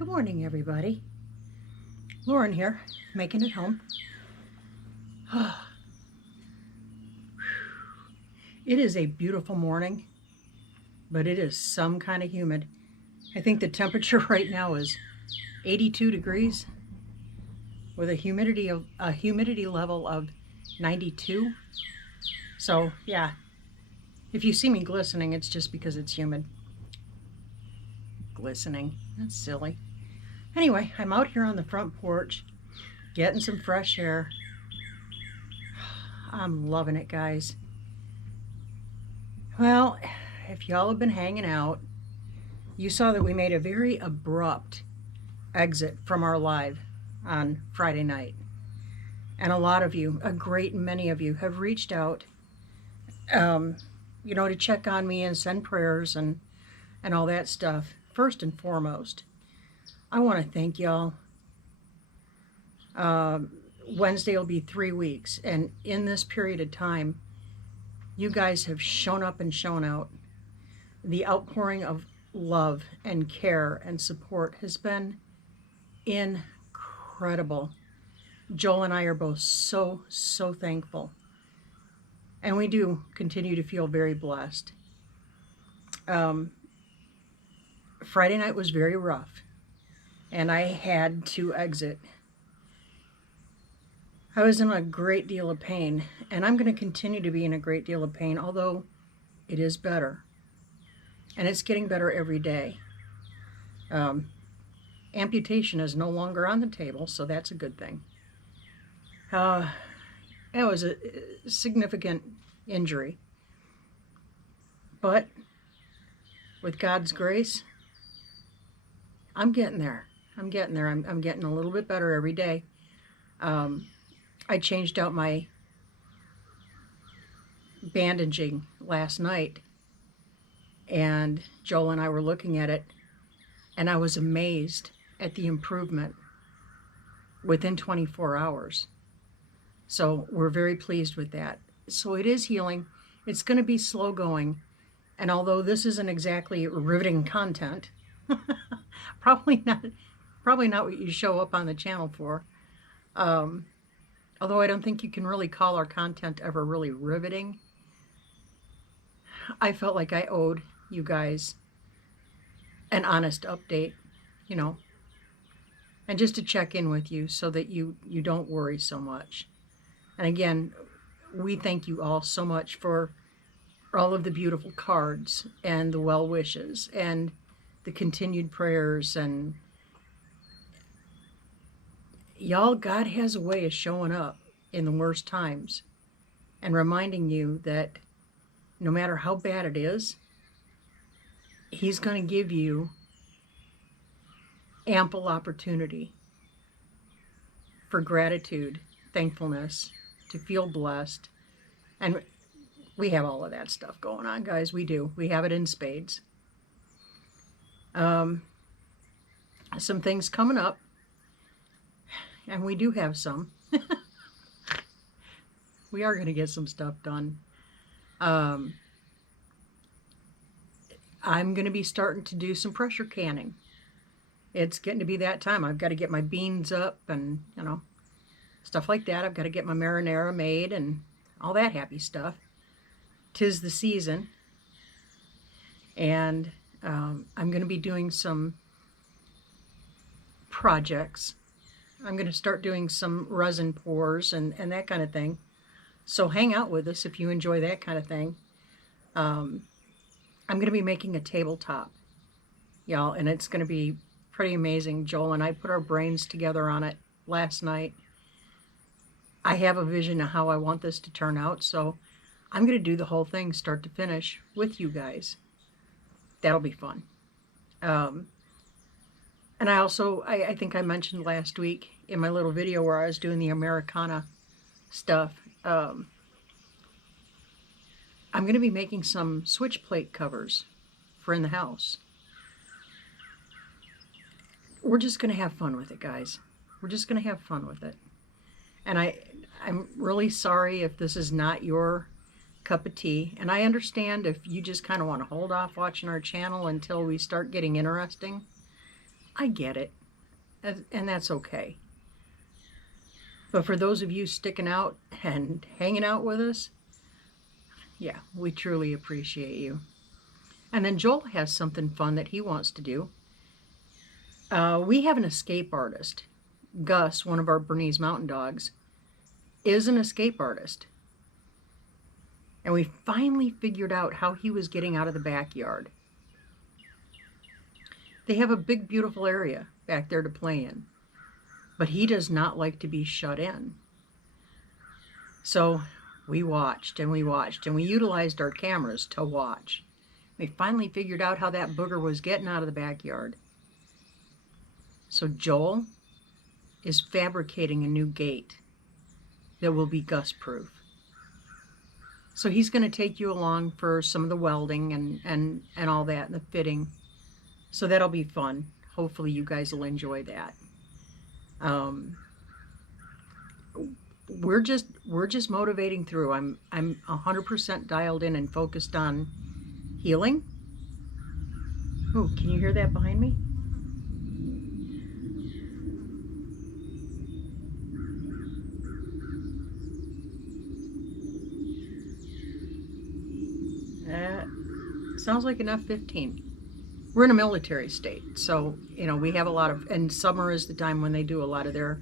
Good morning, everybody. Lauren here, making it home. It is a beautiful morning, but it is some kind of humid. I think the temperature right now is 82 degrees with a humidity level of 92. So yeah, if you see me glistening, it's just because it's humid. Glistening, that's silly. Anyway, I'm out here on the front porch getting some fresh air. I'm loving it, guys. Well, if y'all have been hanging out, you saw that we made a very abrupt exit from our live on Friday night. And a lot of you, a great many of you, have reached out, to check on me and send prayers and all that stuff. First and foremost, I want to thank y'all. Wednesday will be 3 weeks, and in this period of time, you guys have shown up and shown out. The outpouring of love and care and support has been incredible. Joel and I are both so thankful. And we do continue to feel very blessed. Friday night was very rough, and I had to exit. I was in a great deal of pain, and I'm going to continue to be in a great deal of pain, although it is better. And it's getting better every day. Amputation is no longer on the table, so that's a good thing. It was a significant injury. But with God's grace, I'm getting there. I'm getting a little bit better every day. I changed out my bandaging last night, and Joel and I were looking at it, and I was amazed at the improvement within 24 hours. So we're very pleased with that. So it is healing. It's going to be slow going. And although this isn't exactly riveting content, probably not what you show up on the channel for. Although I don't think you can really call our content ever really riveting. I felt like I owed you guys an honest update, and just to check in with you so that you don't worry so much. And again, we thank you all so much for all of the beautiful cards and the well wishes and the continued prayers. And y'all, God has a way of showing up in the worst times and reminding you that no matter how bad it is, He's going to give you ample opportunity for gratitude, thankfulness, to feel blessed. And we have all of that stuff going on, guys. We do. We have it in spades. Some things coming up, and we do have some. We are going to get some stuff done. I'm going to be starting to do some pressure canning. It's getting to be that time. I've got to get my beans up and, stuff like that. I've got to get my marinara made and all that happy stuff. 'Tis the season. And I'm going to be doing some projects. I'm going to start doing some resin pours and that kind of thing. So hang out with us if you enjoy that kind of thing. I'm going to be making a tabletop, y'all, and it's going to be pretty amazing. Joel and I put our brains together on it last night. I have a vision of how I want this to turn out, so I'm going to do the whole thing start to finish with you guys. That'll be fun. And I think I mentioned last week in my little video where I was doing the Americana stuff, I'm going to be making some switch plate covers for in the house. We're just going to have fun with it, guys. We're just going to have fun with it. And I'm really sorry if this is not your cup of tea. And I understand if you just kind of want to hold off watching our channel until we start getting interesting. I get it, and that's okay. But for those of you sticking out and hanging out with us, yeah, we truly appreciate you. And then Joel has something fun that he wants to do. We have an escape artist. Gus, one of our Bernese Mountain Dogs, is an escape artist. And we finally figured out how he was getting out of the backyard. They have a big, beautiful area back there to play in, but he does not like to be shut in. So we watched and we watched and we utilized our cameras to watch. We finally figured out how that booger was getting out of the backyard. So Joel is fabricating a new gate that will be Gus-proof. So he's going to take you along for some of the welding and all that and the fitting. So that'll be fun. Hopefully you guys will enjoy that. We're just motivating through. I'm 100% dialed in and focused on healing. Oh, can you hear that behind me? Sounds like enough 15. We're in a military state, so we have a lot of, and summer is the time when they do a lot of their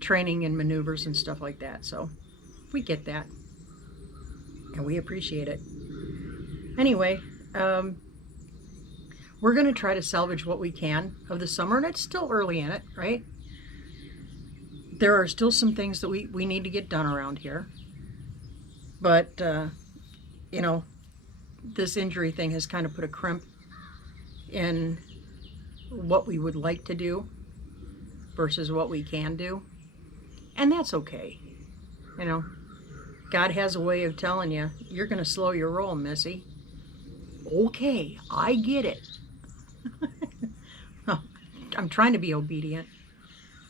training and maneuvers and stuff like that. So we get that, and we appreciate it. Anyway, we're going to try to salvage what we can of the summer, and it's still early in it, right? There are still some things that we need to get done around here, but this injury thing has kind of put a crimp in what we would like to do versus what we can do. And that's okay. God has a way of telling you, you're going to slow your roll, Missy. Okay, I get it. I'm trying to be obedient,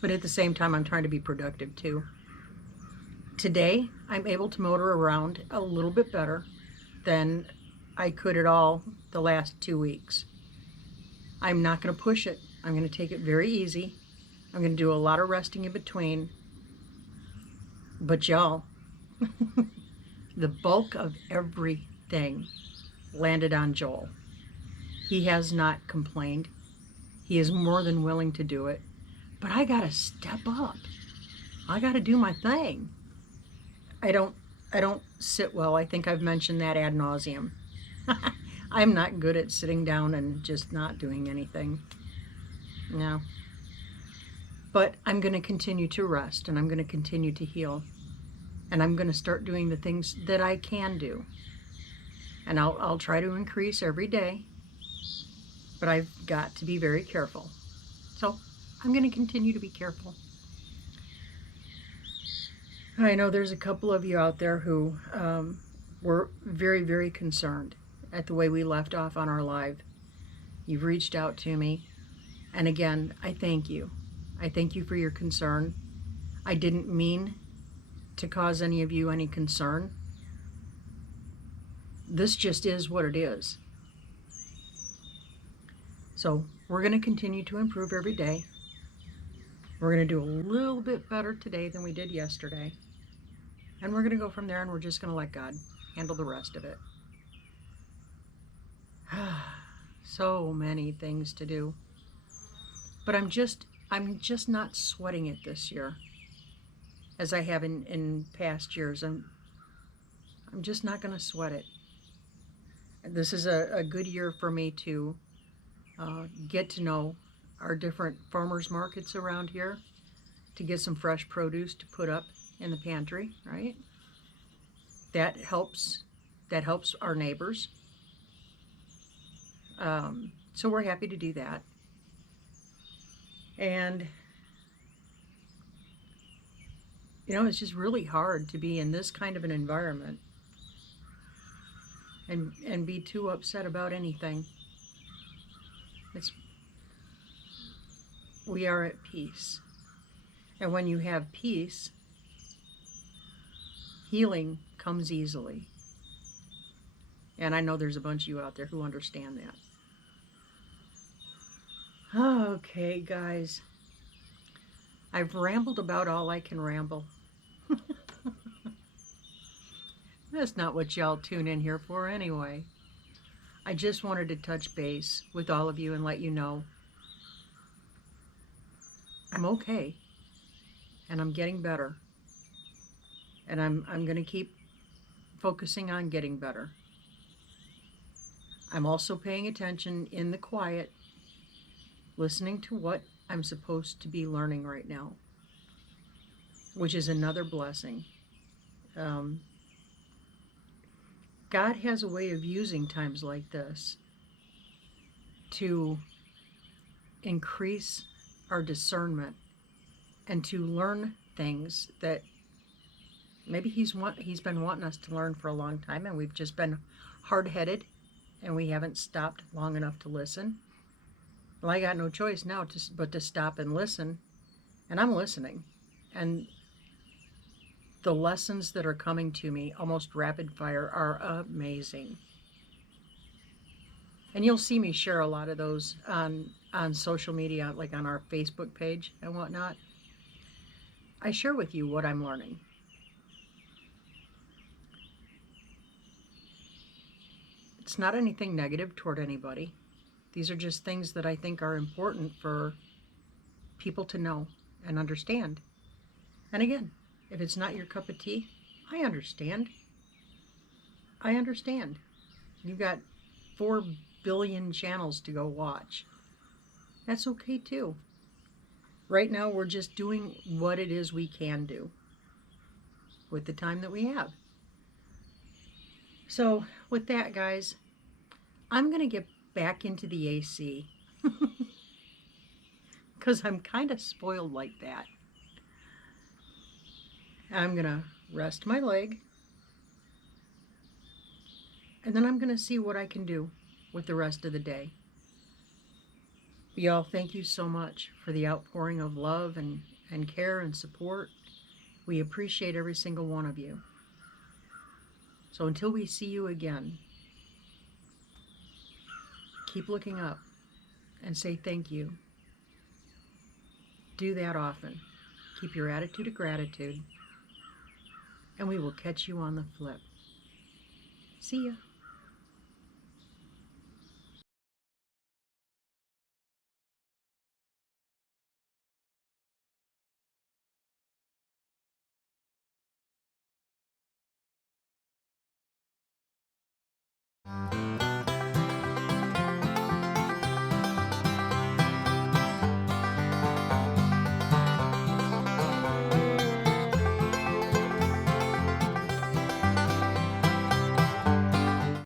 but at the same time, I'm trying to be productive too. Today, I'm able to motor around a little bit better than I could at all the last 2 weeks. I'm not going to push it. I'm going to take it very easy. I'm going to do a lot of resting in between. But y'all, the bulk of everything landed on Joel. He has not complained. He is more than willing to do it. But I got to step up. I got to do my thing. I don't sit well. I think I've mentioned that ad nauseum. I'm not good at sitting down and just not doing anything. No. But I'm going to continue to rest, and I'm going to continue to heal. And I'm going to start doing the things that I can do. And I'll try to increase every day. But I've got to be very careful. So I'm going to continue to be careful. I know there's a couple of you out there who were very, very concerned at the way we left off on our live. You've reached out to me. And again, I thank you. I thank you for your concern. I didn't mean to cause any of you any concern. This just is what it is. So we're going to continue to improve every day. We're going to do a little bit better today than we did yesterday. And we're going to go from there, and we're just going to let God handle the rest of it. So many things to do. But I'm just not sweating it this year as I have in past years. I'm just not going to sweat it. This is a good year for me to get to know our different farmers markets around here, to get some fresh produce to put up in the pantry, right? That helps our neighbors. So we're happy to do that. And it's just really hard to be in this kind of an environment and be too upset about anything. We are at peace. And when you have peace, healing comes easily. And I know there's a bunch of you out there who understand that. Okay, guys. I've rambled about all I can ramble. That's not what y'all tune in here for anyway. I just wanted to touch base with all of you and let you know I'm okay and I'm getting better. And I'm going to keep focusing on getting better. I'm also paying attention in the quiet, listening to what I'm supposed to be learning right now, which is another blessing. Um, God has a way of using times like this to increase our discernment and to learn things that maybe he's been wanting us to learn for a long time, and we've just been hard-headed and we haven't stopped long enough to listen. Well, I got no choice now but to stop and listen, and I'm listening. And the lessons that are coming to me almost rapid fire are amazing. And you'll see me share a lot of those on social media, like on our Facebook page and whatnot. I share with you what I'm learning. It's not anything negative toward anybody. These are just things that I think are important for people to know and understand. And again, if it's not your cup of tea, I understand. I understand. You've got 4 billion channels to go watch. That's okay too. Right now, we're just doing what it is we can do with the time that we have. So, with that, guys, I'm going to get back into the AC because I'm kind of spoiled like that. I'm going to rest my leg, and then I'm going to see what I can do with the rest of the day. Y'all, thank you so much for the outpouring of love and care and support. We appreciate every single one of you. So until we see you again, keep looking up and say thank you. Do that often. Keep your attitude of gratitude, and we will catch you on the flip. See ya.